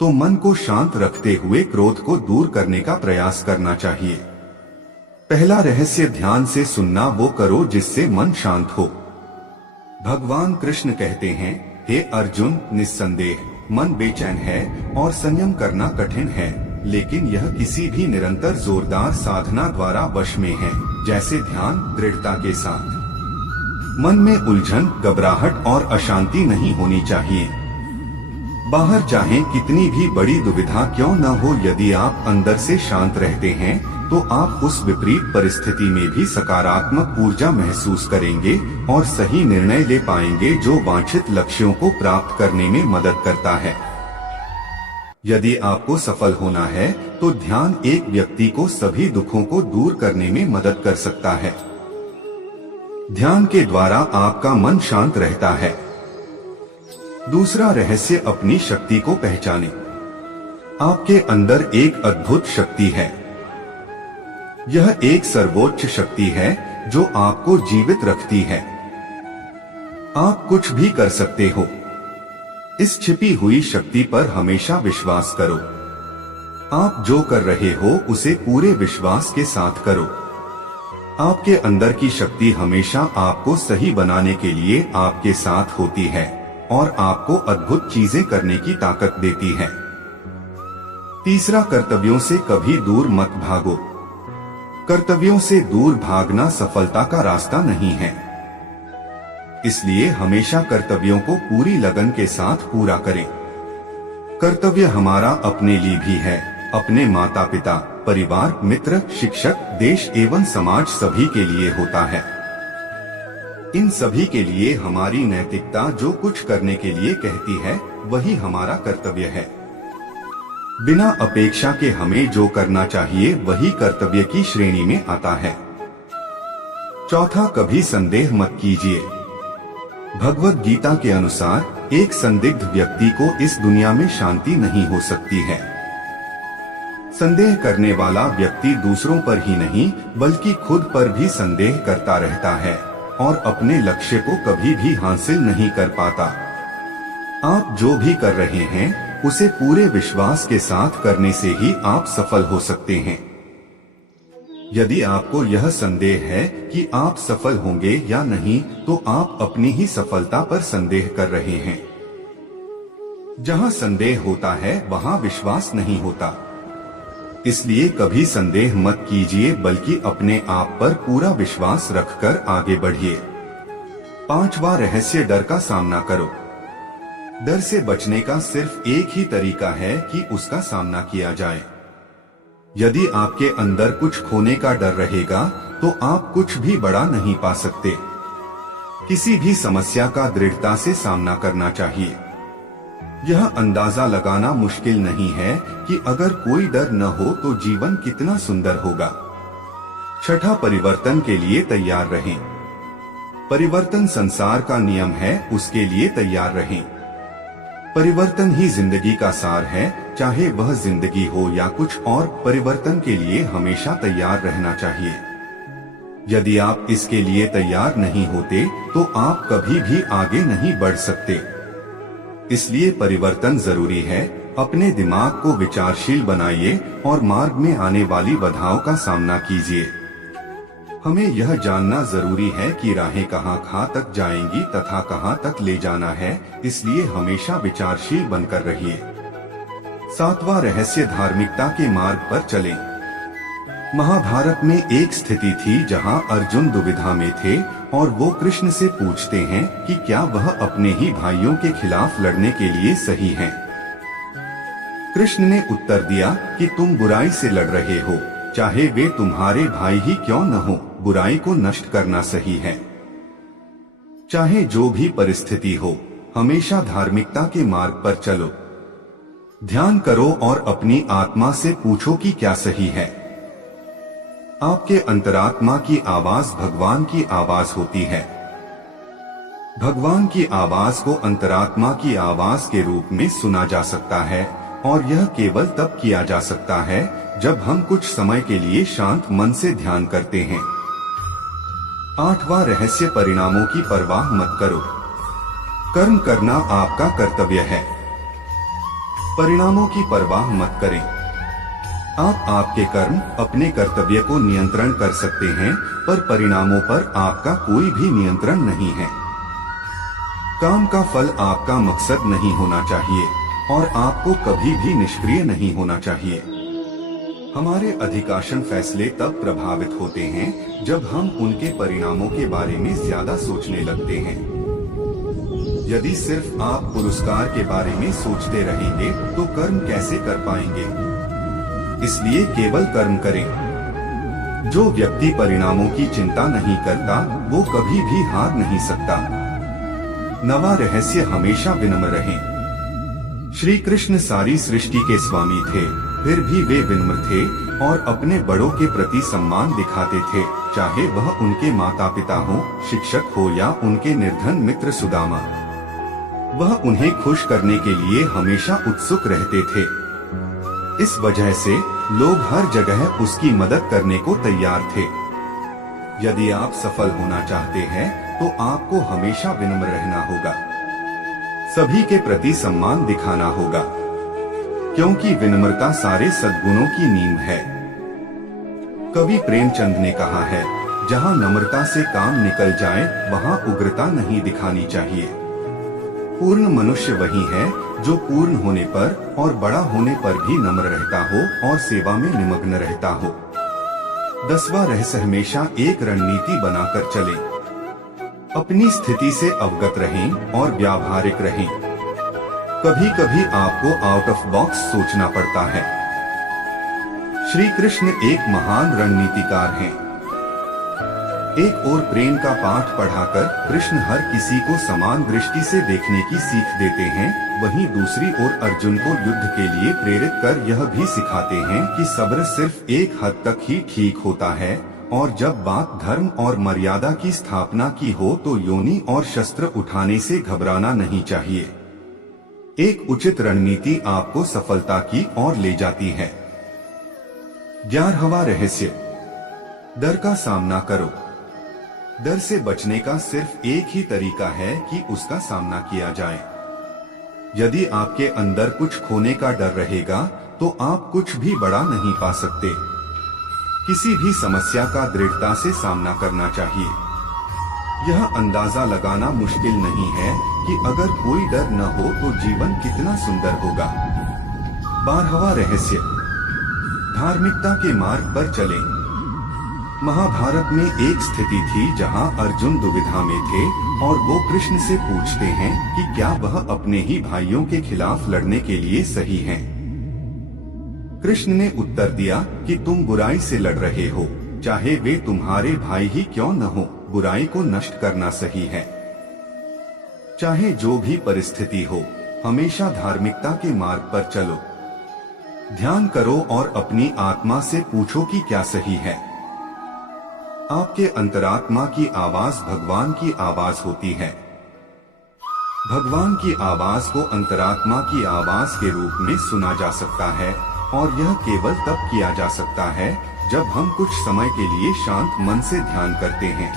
तो मन को शांत रखते हुए क्रोध को दूर करने का प्रयास करना चाहिए। पहला रहस्य, ध्यान से सुनना वो करो जिससे मन शांत हो। भगवान कृष्ण कहते हैं, हे अर्जुन, निस्संदेह मन बेचैन है और संयम करना कठिन है, लेकिन यह किसी भी निरंतर जोरदार साधना द्वारा वश में है, जैसे ध्यान दृढ़ता के साथ। मन में उलझन, घबराहट और अशांति नहीं होनी चाहिए। बाहर चाहे कितनी भी बड़ी दुविधा क्यों न हो, यदि आप अंदर से शांत रहते हैं तो आप उस विपरीत परिस्थिति में भी सकारात्मक ऊर्जा महसूस करेंगे और सही निर्णय ले पाएंगे, जो वांछित लक्ष्यों को प्राप्त करने में मदद करता है। यदि आपको सफल होना है तो ध्यान एक व्यक्ति को सभी दुखों को दूर करने में मदद कर सकता है। ध्यान के द्वारा आपका मन शांत रहता है। दूसरा रहस्य, अपनी शक्ति को पहचानें। आपके अंदर एक अद्भुत शक्ति है। यह एक सर्वोच्च शक्ति है जो आपको जीवित रखती है। आप कुछ भी कर सकते हो। इस छिपी हुई शक्ति पर हमेशा विश्वास करो। आप जो कर रहे हो उसे पूरे विश्वास के साथ करो। आपके अंदर की शक्ति हमेशा आपको सही बनाने के लिए आपके साथ होती है और आपको अद्भुत चीजें करने की ताकत देती है। तीसरा, कर्तव्यों से कभी दूर मत भागो। कर्तव्यों से दूर भागना सफलता का रास्ता नहीं है। इसलिए हमेशा कर्तव्यों को पूरी लगन के साथ पूरा करें। कर्तव्य हमारा अपने लिए भी है, अपने माता पिता, परिवार, मित्र, शिक्षक, देश एवं समाज सभी के लिए होता है। इन सभी के लिए हमारी नैतिकता जो कुछ करने के लिए कहती है वही हमारा कर्तव्य है। बिना अपेक्षा के हमें जो करना चाहिए वही कर्तव्य की श्रेणी में आता है। चौथा, कभी संदेह मत कीजिए। भगवद गीता के अनुसार एक संदिग्ध व्यक्ति को इस दुनिया में शांति नहीं हो सकती है। संदेह करने वाला व्यक्ति दूसरों पर ही नहीं बल्कि खुद पर भी संदेह करता रहता है और अपने लक्ष्य को कभी भी हासिल नहीं कर पाता। आप जो भी कर रहे हैं उसे पूरे विश्वास के साथ करने से ही आप सफल हो सकते हैं। यदि आपको यह संदेह है कि आप सफल होंगे या नहीं, तो आप अपनी ही सफलता पर संदेह कर रहे हैं। जहां संदेह होता है वहां विश्वास नहीं होता। इसलिए कभी संदेह मत कीजिए बल्कि अपने आप पर पूरा विश्वास रखकर आगे बढ़िए। पांचवा रहस्य, डर का सामना करो। डर से बचने का सिर्फ एक ही तरीका है कि उसका सामना किया जाए। यदि आपके अंदर कुछ खोने का डर रहेगा तो आप कुछ भी बड़ा नहीं पा सकते। किसी भी समस्या का दृढ़ता से सामना करना चाहिए। यह अंदाजा लगाना मुश्किल नहीं है कि अगर कोई डर न हो तो जीवन कितना सुंदर होगा। छठा, परिवर्तन के लिए तैयार रहें। परिवर्तन संसार का नियम है, उसके लिए तैयार रहें। परिवर्तन ही जिंदगी का सार है, चाहे वह जिंदगी हो या कुछ और। परिवर्तन के लिए हमेशा तैयार रहना चाहिए। यदि आप इसके लिए तैयार नहीं होते तो आप कभी भी आगे नहीं बढ़ सकते। इसलिए परिवर्तन जरूरी है। अपने दिमाग को विचारशील बनाइए और मार्ग में आने वाली बाधाओं का सामना कीजिए। हमें यह जानना जरूरी है कि राहें कहाँ तक जाएंगी तथा कहाँ तक ले जाना है, इसलिए हमेशा विचारशील बनकर रहिए। सातवां रहस्य, धार्मिकता के मार्ग पर चलें। महाभारत में एक स्थिति थी जहां अर्जुन दुविधा में थे और वो कृष्ण से पूछते हैं कि क्या वह अपने ही भाइयों के खिलाफ लड़ने के लिए सही हैं? कृष्ण ने उत्तर दिया कि तुम बुराई से लड़ रहे हो, चाहे वे तुम्हारे भाई ही क्यों न हो। बुराई को नष्ट करना सही है। चाहे जो भी परिस्थिति हो, हमेशा धार्मिकता के मार्ग पर चलो। ध्यान करो और अपनी आत्मा से पूछो कि क्या सही है। आपके अंतरात्मा की आवाज भगवान की आवाज होती है। भगवान की आवाज को अंतरात्मा की आवाज के रूप में सुना जा सकता है और यह केवल तब किया जा सकता है जब हम कुछ समय के लिए शांत मन से ध्यान करते हैं। आठवां रहस्य, परिणामों की परवाह मत करो। कर्म करना आपका कर्तव्य है। परिणामों की परवाह मत करें। आप आपके कर्म, अपने कर्तव्य को नियंत्रण कर सकते हैं, पर परिणामों पर आपका कोई भी नियंत्रण नहीं है। काम का फल आपका मकसद नहीं होना चाहिए और आपको कभी भी निष्क्रिय नहीं होना चाहिए। हमारे अधिकांश फैसले तब प्रभावित होते हैं जब हम उनके परिणामों के बारे में ज्यादा सोचने लगते हैं। यदि सिर्फ आप पुरस्कार के बारे में सोचते रहेंगे तो कर्म कैसे कर पाएंगे? इसलिए केवल कर्म करें। जो व्यक्ति परिणामों की चिंता नहीं करता वो कभी भी हार नहीं सकता। नवा रहस्य, हमेशा विनम्र रहें। श्री कृष्ण सारी सृष्टि के स्वामी थे, फिर भी वे विनम्र थे और अपने बड़ों के प्रति सम्मान दिखाते थे, चाहे वह उनके माता पिता हो, शिक्षक हो या उनके निर्धन मित्र सुदामा। वह उन्हें खुश करने के लिए हमेशा उत्सुक रहते थे। इस वजह से लोग हर जगह उसकी मदद करने को तैयार थे। यदि आप सफल होना चाहते हैं तो आपको हमेशा विनम्र रहना होगा। सभी के प्रति सम्मान दिखाना होगा, क्योंकि विनम्रता सारे सद्गुणों की नींव है। कवि प्रेमचंद ने कहा है, जहाँ नम्रता से काम निकल जाए वहाँ उग्रता नहीं दिखानी चाहिए। पूर्ण मनुष्य वही है जो पूर्ण होने पर और बड़ा होने पर भी नम्र रहता हो और सेवा में निमग्न रहता हो। 10वां रहस्य, हमेशा एक रणनीति बनाकर चलें। अपनी स्थिति से अवगत रहें और व्यावहारिक रहें। कभी कभी आपको आउट ऑफ बॉक्स सोचना पड़ता है। श्री कृष्ण एक महान रणनीतिकार हैं। एक ओर प्रेम का पाठ पढ़ाकर कृष्ण हर किसी को समान दृष्टि से देखने की सीख देते हैं, वहीं दूसरी ओर अर्जुन को युद्ध के लिए प्रेरित कर यह भी सिखाते हैं कि सब्र सिर्फ एक हद तक ही ठीक होता है और जब बात धर्म और मर्यादा की स्थापना की हो तो योनि और शस्त्र उठाने से घबराना नहीं चाहिए। एक उचित रणनीति आपको सफलता की ओर ले जाती है। 11वां रहस्य, डर का सामना करो। डर से बचने का सिर्फ एक ही तरीका है कि उसका सामना किया जाए। यदि आपके अंदर कुछ खोने का डर रहेगा तो आप कुछ भी बड़ा नहीं पा सकते। किसी भी समस्या का दृढ़ता से सामना करना चाहिए। यह अंदाजा लगाना मुश्किल नहीं है कि अगर कोई डर न हो तो जीवन कितना सुंदर होगा। 12वां रहस्य, धार्मिकता के मार्ग पर चलें। महाभारत में एक स्थिति थी जहां अर्जुन दुविधा में थे और वो कृष्ण से पूछते हैं कि क्या वह अपने ही भाइयों के खिलाफ लड़ने के लिए सही हैं? कृष्ण ने उत्तर दिया कि तुम बुराई से लड़ रहे हो, चाहे वे तुम्हारे भाई ही क्यों न हो, बुराई को नष्ट करना सही है। चाहे जो भी परिस्थिति हो, हमेशा धार्मिकता के मार्ग पर चलो। ध्यान करो और अपनी आत्मा से पूछो कि क्या सही है। आपके अंतरात्मा की आवाज भगवान की आवाज होती है। भगवान की आवाज को अंतरात्मा की आवाज के रूप में सुना जा सकता है और यह केवल तब किया जा सकता है जब हम कुछ समय के लिए शांत मन से ध्यान करते हैं।